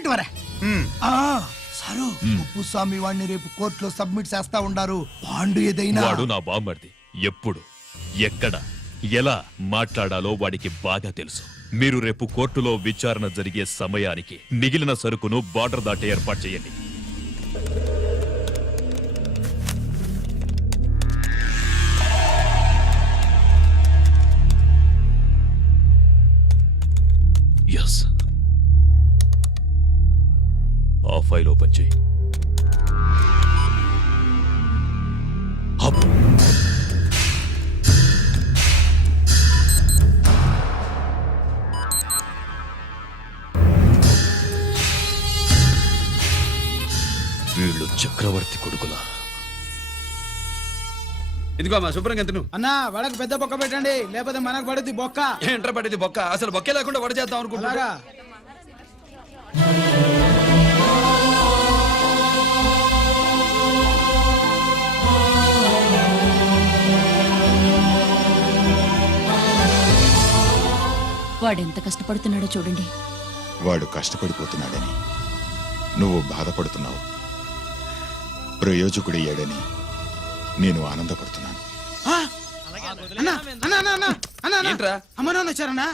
Right వరే sir Kuppuswamy వాడిని రేపు కోర్టులో సబ్మిట్ చేస్తా ఉండారు. బాండు ఏదైనా వాడు నా బామ్మర్ది. ఎప్పుడు ఎక్కడ ఎలా మాట్లాడాలో వాడికి బాగా తెలుసు. మీరు రేపు కోర్టులో విచారణ జరిగే సమయానికి మిగిలిన సరుకును బార్డర్ దాటి ఏర్పాటు చేయండి. ఎస్, ఆ ఫైల్ ఓపెన్ చేయి. వీళ్ళు చక్రవర్తి కొడుకులా. ఇదిగో మా శుభ్రంగా ఎంత అన్నా వడకు పెద్ద బొక్క పెట్టండి, లేకపోతే మనకు పడుద్ది బొక్క. ఏంట్రా పడేది బొక్క? అసలు బొక్కే లేకుండా వడ చేద్దాం అనుకుంటున్నారా? వాడెంత కష్టపడుతున్నాడో చూడండి. వాడు కష్టపడిపోతున్నాడని నువ్వు బాధపడుతున్నావు. ప్రయోజకుడయ్యాడని నేను ఆనందపడుతున్నాను. ఏంట్రా? అమ్మ నాన్న వచ్చారన్నా.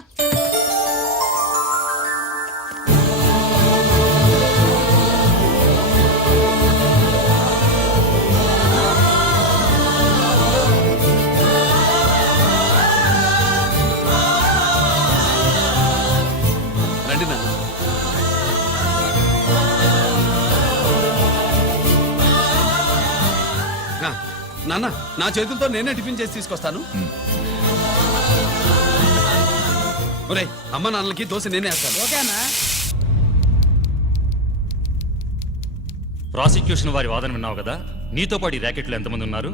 రండి నాన్న. నాన్న, నా చేతులతో నేనే టిఫిన్ చేసి తీసుకొస్తాను. ఒరేయ్, అమ్మ నాన్నలకి దోశ నేనే వేస్తాను. ఓకేనా? ప్రాసిక్యూషన్ వారి వాదన విన్నావు కదా. నీతో పాటు ఈ ర్యాకెట్లో ఎంతమంది ఉన్నారు?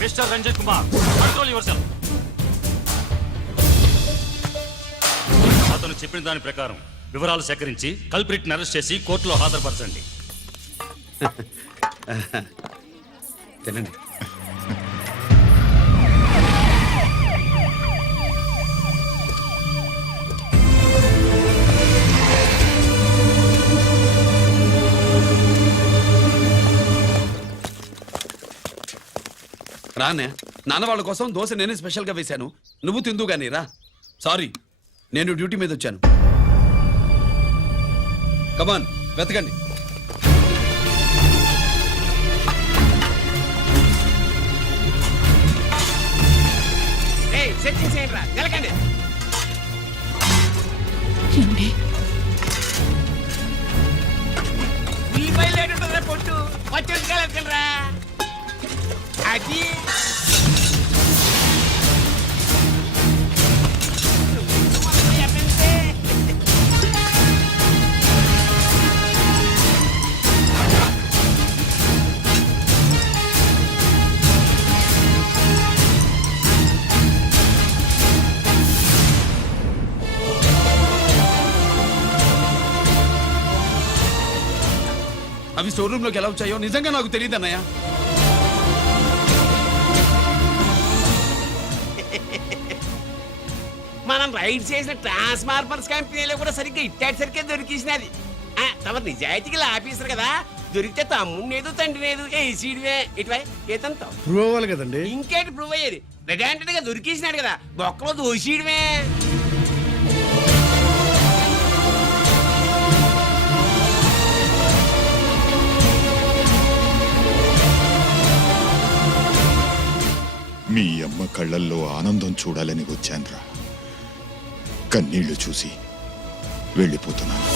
Mister Ranjit Kumar, control yourself. అతను చెప్పిన దాని ప్రకారం వివరాలు సేకరించి కల్ప్రిట్ అరెస్ట్ చేసి కోర్టులో హాజరుపరచండి. తినండి. రానే, నాన్న వాళ్ళ కోసం దోశ నేనే స్పెషల్గా వేశాను. నువ్వు తిందు గానీ రా. సారీ, నేను డ్యూటీ మీద వచ్చాను. కమాన్, వెతకండి. పొట్టు వచ్చేరా అది అవి స్టోర్ రూమ్ లోకి ఎలా వచ్చాయో నిజంగా నాకు తెలియదు అన్నయ్య. మనం రైడ్ చేసిన ట్రాన్స్ఫార్మర్స్ కంపెనీలో కూడా సరిగ్గా ఇట్టాడు సరిగ్గా దొరికేసినది. తమ నిజాయితీకి ఆఫీసర్ కదా, దొరికితే తమ్ముడు ఏదో తండ్రి ఏదో ఏసీడివే ఇటువై ఏతంతో ప్రూవ్ అవ్వాలి కదండి. ఇంకేంటి ప్రూవ్ అయ్యేది? రెడ్ గా దొరికేసినాడు కదా, బొక్కలో దోషీడివే. మీ అమ్మ కళ్ళల్లో ఆనందం చూడాలని వచ్చాన్రా. కన్నీళ్లు చూసి వెళ్ళిపోతున్నాను.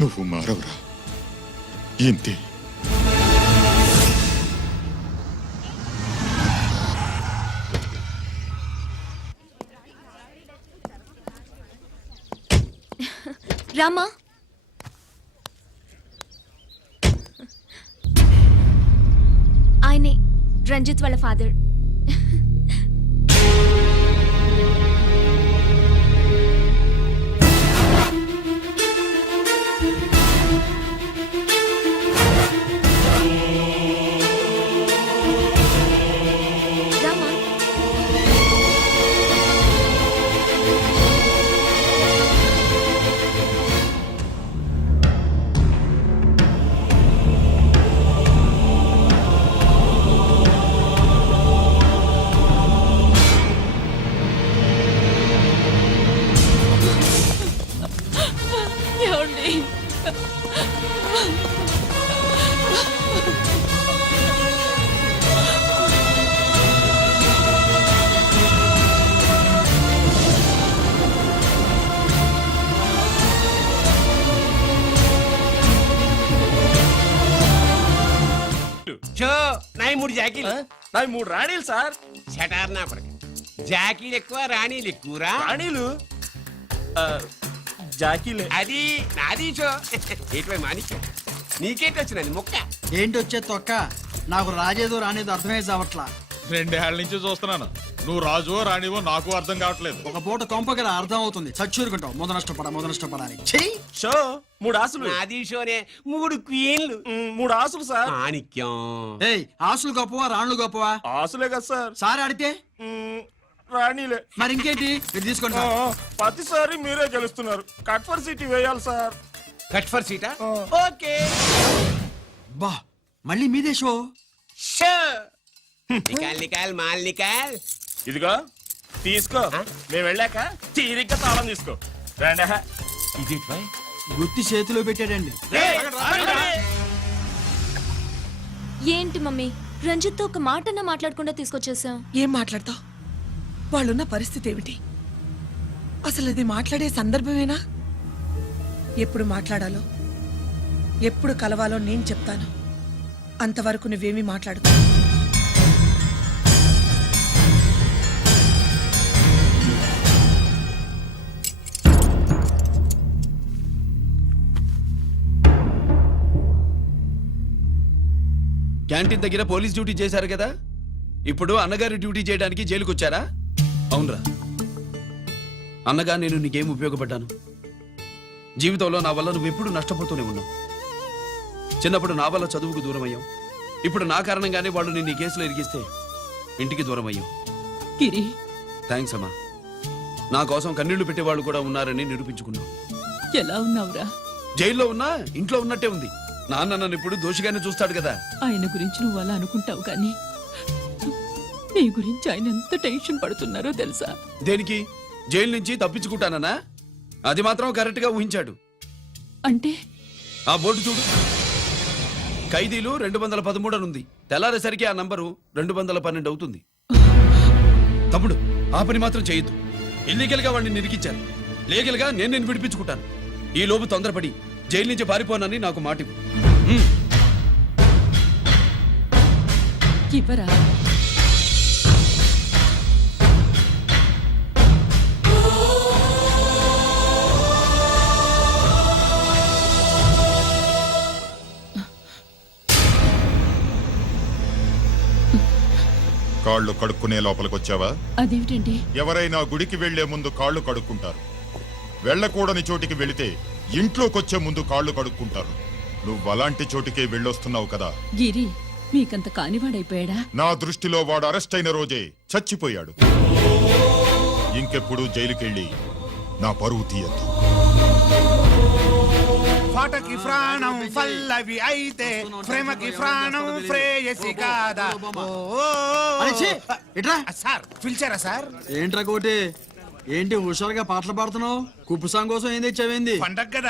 నువ్వు మారవురా, ఇంతే. రామా ఆయనే రంజిత్ వాళ్ళ ఫాదర్. రామా ఏమండి? షో నాయి 3 జాకీలు నాకు 3 రాణీలు సార్. షటార్ నా కొడుకు. జాకీలు ఎక్కువ రాణీలు ఎక్కువరా? రాణీలు జాకీలే. అది నాది షో. ఏటివై మాణిక్యం నీకేంటి వచ్చినది మొక్క? ఏంటి వచ్చే తొక్క? నాకు రాజేదో రానేదో అర్థమే చావట్లా. 2 ఏళ్ల నుంచి చూస్తున్నాను. నువ్వు రాజువో రాణివో నాకు అర్థం కావట్లేదు. ఒక పూట కొంప కదా అర్థం అవుతుంది. చచ్చూరుకుంటావు. మొద నష్టపడాలి. చెయ్యి. షో 3 ఆసులు. నాది షోనే 3 క్వీన్లు. 3 ఆసులు సార్. మాణిక్యం ఏయ్, ఆసులు గొప్పవా రాణులు గొప్పవా? ఆసులే కదా సార్. సారి ఆడితే రాణీలే. మరి ఇంకేంటి? ఇది తీసుకోండి. ప్రతిసారి మీరే గెలుస్తున్నారు. కట్ ఫర్ సిటీ వేయాలి సార్. కట్ ఫర్ సీటా? ఓకే బా, మళ్ళీ మీదే షో. షో. నికాల్ నికాల్ మాల్ నికాల్. ఇదిగో తీసుకో. మేము వెళ్ళాక తీరిగ్గా తాళం తీసుకో. రండి. ఇది గుత్తి చేతిలో పెట్టాడండి. ఏంటి మమ్మీ, రంజిత్తో ఒక మాటన్నా మాట్లాడకుండా తీసుకొచ్చేసాం. ఏం మాట్లాడతావు? వాళ్ళున్న పరిస్థితి ఏమిటి? అసలు అది మాట్లాడే సందర్భమేనా? ఎప్పుడు మాట్లాడాలో ఎప్పుడు కలవాలో నేను చెప్తాను. అంతవరకు నువ్వేమీ మాట్లాడుకో. క్యాంటీన్ దగ్గర పోలీస్ డ్యూటీ చేశారు కదా, ఇప్పుడు అన్నగారి డ్యూటీ చేయడానికి జైలుకి వచ్చారా? అవునరా. అన్నగా నేను నీకేం ఉపయోగపడ్డాను? జీవితంలో నా వల్ల నువ్వు ఎప్పుడు నష్టపోతూనే ఉన్నావు. చిన్నప్పుడు నా వల్ల చదువుకు దూరం అయ్యావు. ఇప్పుడు నా కారణంగానే వాళ్ళు నిన్ను ఈ కేసులో ఇరిగిస్తే ఇంటికి దూరం అయ్యావు. గిరి, థ్యాంక్స్ అమ్మా. నా కోసం కన్నీళ్లు పెట్టేవాళ్ళు కూడా ఉన్నారని నిరూపించుకున్నావు. ఎలా ఉన్నావురా? జైల్లో ఉన్నా ఇంట్లో ఉన్నట్టే ఉంది. నాన్న నన్ను ఇప్పుడు దోషిగానే చూస్తాడు కదా. ఆయన గురించి నువ్వు అలా అనుకుంటావు కానీ నీ గురించి ఆయన ఎంత టెన్షన్ పడుతున్నారో తెలుసా? దేనికి? జైలు నుంచి తప్పించుకుంటానన్నా? అది మాత్రం కరెక్ట్ గా ఊహించాడు. అంటే ఆ బోర్డు చూడు. ఖైదీలు 213 అని ఉంది. తెల్లారేసరికి ఆ నంబరు 212 అవుతుంది. తమ్ముడు, ఆ పని మాత్రం చేయొద్దు. ఇల్లీగల్ గా వాడిని నిరికించాను. లీగల్ గా నేను నిన్ను విడిపించుకుంటాను. ఈ లోపు తొందరపడి జైలు నుంచి పారిపోనని నాకు మాటివ్వు. ఇవ్వరా? కాళ్ళు కడుక్కునే లోపలికొచ్చావా? అదేమిటండి? ఎవరైనా గుడికి వెళ్లే ముందు కాళ్ళు కడుక్కుంటారు. వెళ్ళకూడని చోటికి వెళితే ఇంట్లోకొచ్చే ముందు కాళ్ళు కడుక్కుంటారు. నువ్వు అలాంటి చోటికే వెళ్ళొస్తున్నావు కదా. గిరి, మీకంత కానివాడైపోయాడా? నా దృష్టిలో వాడు అరెస్ట్ అయిన రోజే చచ్చిపోయాడు. ఇంకెప్పుడు జైలుకెళ్ళి నా పరువు తీయద్దు. పాటకి ప్రాణం పల్లవి అయితే ప్రేమకి ప్రాణం ప్రేయసి కాదా? ఇట్రా సార్ పిలిచారా సార్? ఏంట్రా కోటి? ఏంటి హుషారుగా పాటలు పాడుతున్నావు? కుప్పు సాంగ్ కోసం ఏం తెచ్చావేంది? పండగ